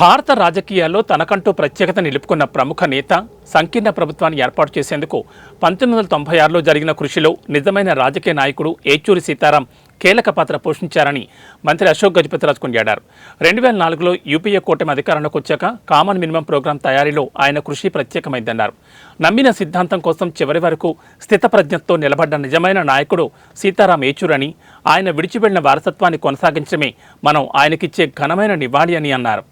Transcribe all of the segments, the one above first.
భారత రాజకీయాల్లో తనకంటూ ప్రత్యేకత నిలుపుకున్న ప్రముఖ నేత సంకీర్ణ ప్రభుత్వాన్ని ఏర్పాటు చేసేందుకు 1996లో జరిగిన కృషిలో నిజమైన రాజకీయ నాయకుడు ఏచూరి సీతారాం కీలక పాత్ర పోషించారని మంత్రి అశోక్ గజపతిరాజు కొనియాడారు. 2004లో యూపీఏ కూటమి అధికారంలోకి వచ్చాక కామన్ మినిమం ప్రోగ్రాం తయారీలో ఆయన కృషి ప్రత్యేకమైందన్నారు. నమ్మిన సిద్ధాంతం కోసం చివరి వరకు స్థితప్రజ్ఞతో నిలబడ్డ నిజమైన నాయకుడు సీతారాం ఏచూరని, ఆయన విడిచిపెట్టిన వారసత్వాన్ని కొనసాగించడమే మనం ఆయనకిచ్చే ఘనమైన నివాళి అని అన్నారు.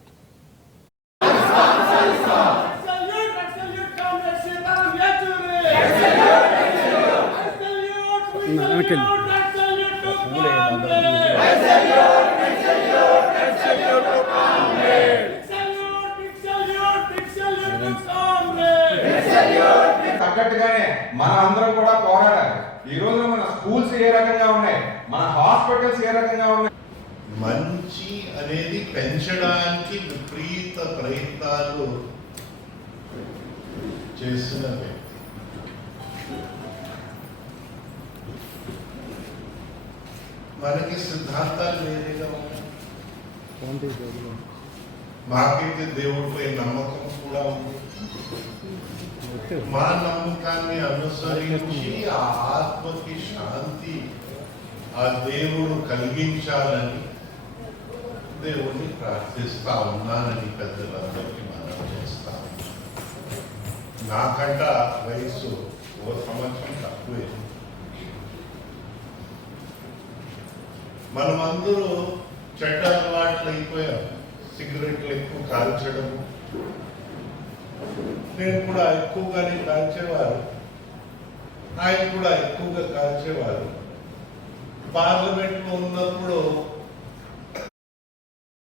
తగ్గట్టుగానే మన అందరం కూడా పోరాడాలి. ఈ రోజు మన స్కూల్స్ ఏ రకంగా ఉన్నాయి, మన హాస్పిటల్స్ ఏ రకంగా ఉన్నాయి. మంచి అనేది పెంచడానికి విపరీత ప్రయత్నాలు చేసిన వ్యక్తి. మనకి సిద్ధాంతాలు వేరేగా ఉన్నాయి. మాకైతే దేవుడిపై నమ్మకం కూడా ఉంది. మా నమ్మకాన్ని అనుసరించి ఆ ఆత్మకి శాంతి ఆ దేవుడు కలిగించాలని దేవుడిని ప్రార్థిస్తా ఉన్నానని పెద్దలందరికీ మనం చేస్తాం. నాకంట వయసు 1 సంవత్సరం తక్కువే. మనమందరూ చెడ్డ అలవాట్లు అయిపోయాం. సిగరెట్లు ఎక్కువ కాల్చడము, నేను కూడా ఎక్కువగానే కాల్చేవారు, ఆయన కూడా ఎక్కువగా కాల్చేవారు. పార్లమెంట్లో ఉన్నప్పుడు